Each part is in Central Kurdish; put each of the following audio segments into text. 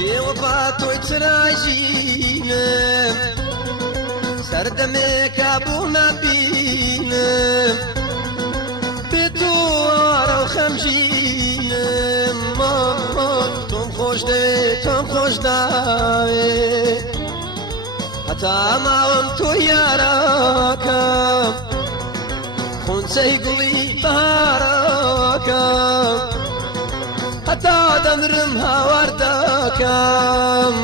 بێوەفا تۆی چراژینم سەردەمێکا بوو نبینم بێ تۆ ئارە و خەمژینم تۆم خۆش دەوێ تۆم خۆش داوێ هەتا ماوەم تۆ یاراکەم خونچەی گوڵی بەهارەکەم هەتا دەمرم هاوار دەکەم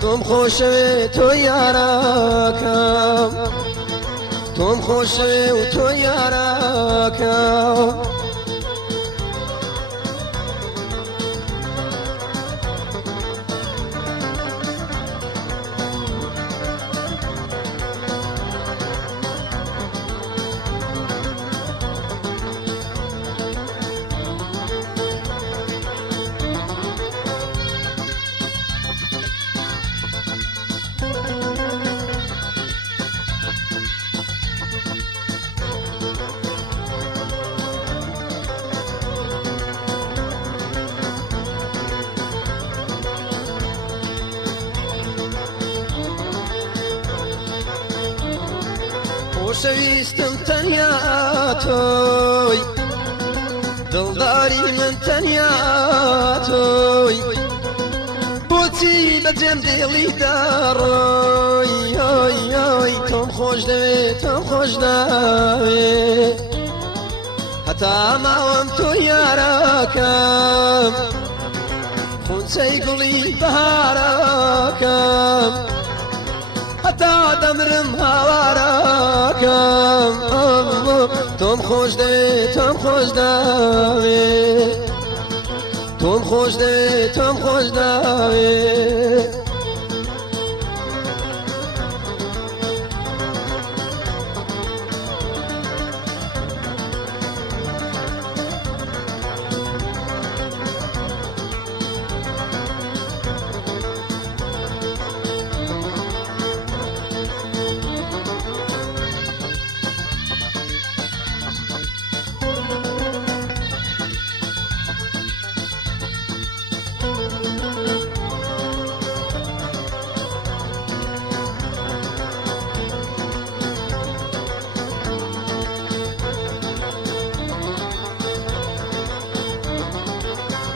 تۆم خۆشەوێ تۆ یاراکەم تۆم خۆشەوێ و تۆ یاراکەم خۆشەویستم تەنیا تۆی دڵداری من تەنیا تۆی بۆچی بەجێم دێڵی دەڕۆی تۆم خۆش دەوێ تۆم خۆش داوێ هەتا ماوەم تۆ یاراکەم خونچەی گوڵی بەهارەکەم هەتا دەمرم هاوارەکەم تۆم خۆش دەوێ تۆم خۆش داوێ تۆم خۆش دەوێ تۆم خۆش داوێ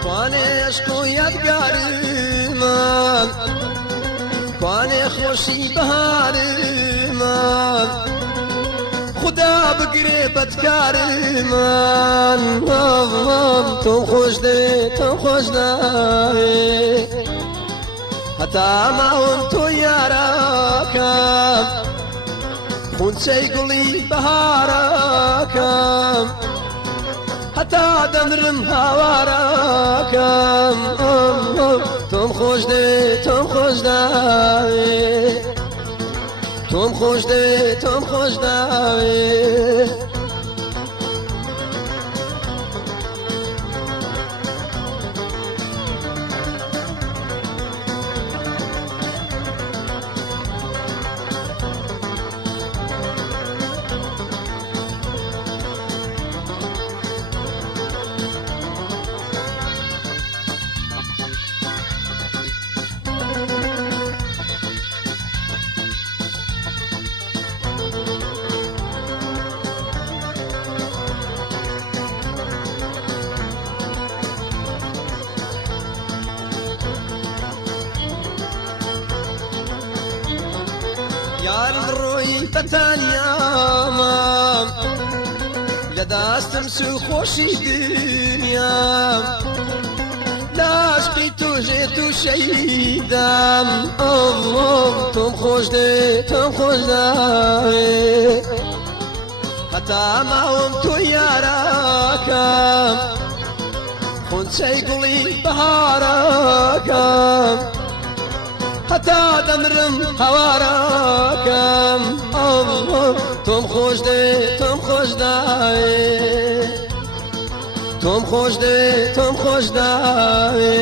کوانێ عشق و یادگارمان کوانێ خۆشی بەهارمان خدا بگرێ بەدکارمان تۆم خۆش دەوێ تۆم خۆش داوێ هەتا ماوەم تۆ یاراکەم خونچەی گوڵی بەهارەکەم هەتا دەمرم هاوارەکەم تۆم خۆش دەوێ تۆم خۆش داوێ تۆم خۆش دەوێ تۆم خۆش داوێ یارم ڕۆی بەتانیامە لە دەستم سو خۆشی دنیام لە عاشقی تۆژێ تووشەیدام تۆم خۆش دەوێ تۆم خۆش داوێ هەتا ماوەم تۆ یاراکەم خونچەی گوڵی بەهارەکەم هەتا دەمرم هاوارەکەم تۆم خۆش دەوێ تۆم خۆش داوێ تۆم خۆش دەوێ تۆم خۆش داوێ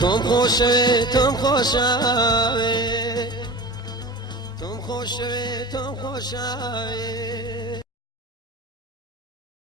تۆم خۆشەوێ تۆم خۆشەوێ تۆم خۆشەوێ تۆم خۆشەوێ